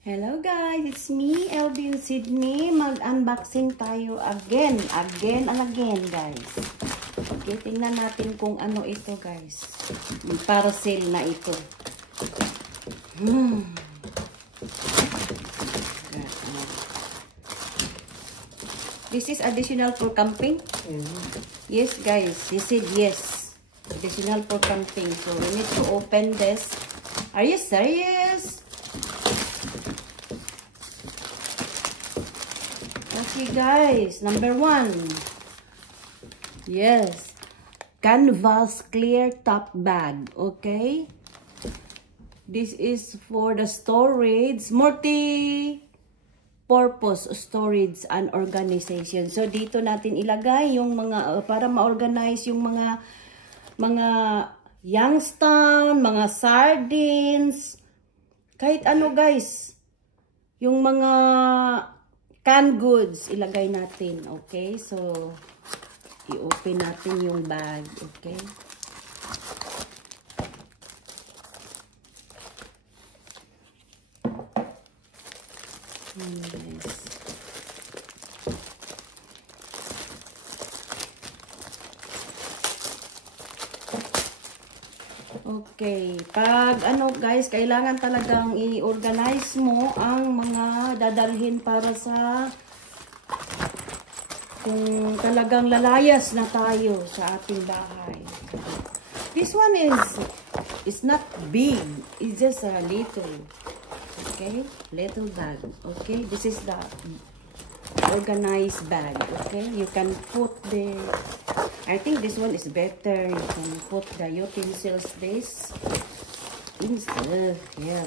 Hello guys, it's me, Elvin Sydney. Mag-unboxing tayo again and again guys. Okay, tingnan natin kung ano ito guys. Parcel na ito. This is additional for camping? Yes guys, he said yes. Additional for camping. So we need to open this. Are you serious? Okay guys, number 1. Yes. Canvas clear top bag. Okay. This is for the storage, multi-purpose storage and organization. So dito natin ilagay yung mga para ma-organize yung mga Youngstown, mga sardines, kahit ano guys. Yung mga canned goods, ilagay natin. Okay? So, i-open natin yung bag. Okay? Yes. Okay. Pag ano guys, kailangan talagang i-organize mo ang mga dadalhin para sa kung talagang lalayas na tayo sa ating bahay. This one is not big. It's just a little. Okay? Little bag. Okay? This is the organized bag. Okay? You can put the I think this one is better. You can put the utensils this instead. Yeah.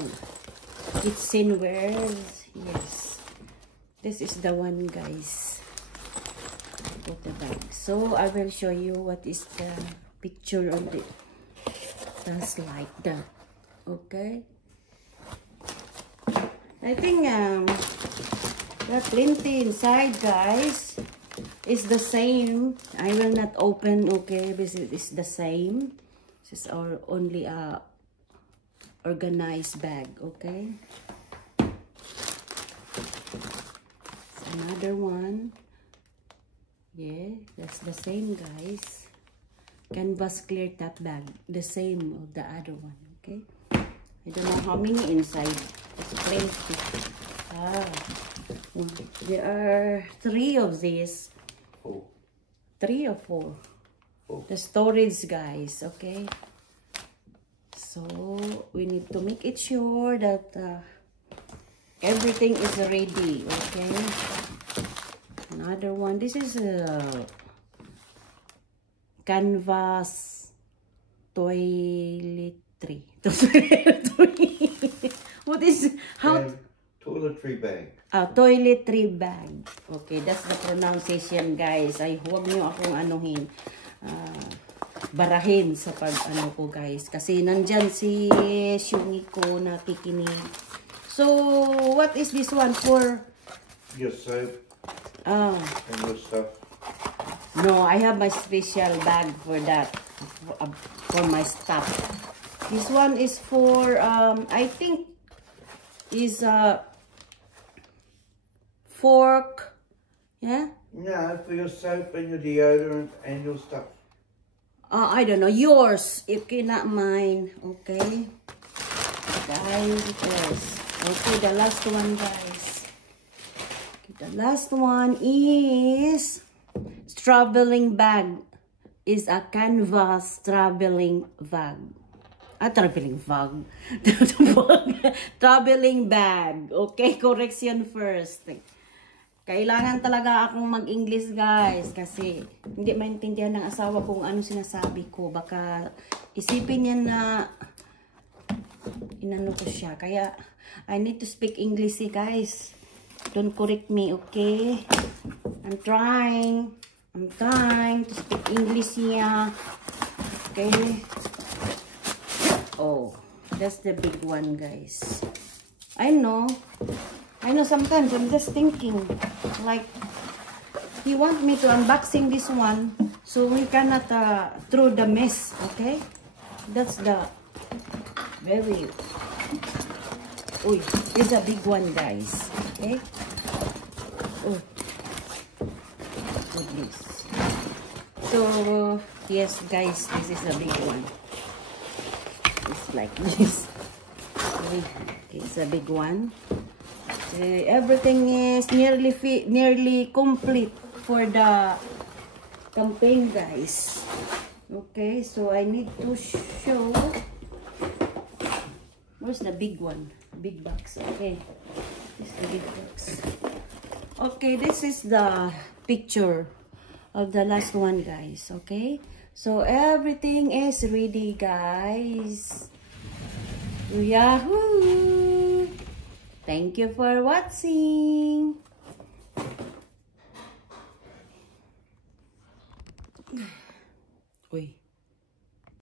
It's tinware. Yes. This is the one guys. Put the bag. So I will show you what is the picture of it. Just like that. Okay. I think there are plenty inside guys. It's the same. I will not open, okay, because it's the same. This is our only organized bag, okay. It's another one. Yeah, that's the same, guys. Canvas clear top bag, the same of the other one, okay. I don't know how many inside. It's plenty. There are 3 of these. 3 or 4. The storage guys, okay. So we need to make it sure that everything is ready, okay. Another one. This is a canvas toiletry. What is how? Toiletry bag. Toiletry bag. Okay, that's the pronunciation, guys. Ay, huwag nyo akong anuhin. Barahin sa pag-ano ko, guys. Kasi nandyan si Shungi ko nakikinig. So, what is this one for? Your soap. And your stuff. No, I have my special bag for that. For my stuff. This one is for, I think, is fork, yeah? No, for your soap and your deodorant and your stuff. I don't know, yours, okay, not mine, okay? Guys, yes. Okay, the last one, guys. Okay, the last one is traveling bag. Is a canvas traveling bag. Traveling bag. Traveling bag. Okay, correction first. Kailangan talaga akong mag-English guys kasi hindi maintindihan ng asawa kung ano sinasabi ko. Baka isipin niya na inano ko siya. Kaya I need to speak English guys. Don't correct me, okay? I'm trying to speak English here. Okay? Oh, that's the big one guys. I know sometimes I'm just thinking like he want me to unboxing this one so we cannot throw the mess, okay? That's the very Uy, this is a big one, guys. Okay? Oh. Goodness. So, yes, guys, this is a big one. It's like this. Okay, it's a big one. Everything is nearly complete for the campaign, guys. Okay, so I need to show. Where's the big one? Big box. Okay, this is the big box. Okay, this is the picture of the last one, guys. Okay, so everything is ready, guys. Yahoo! Thank you for watching. Uy.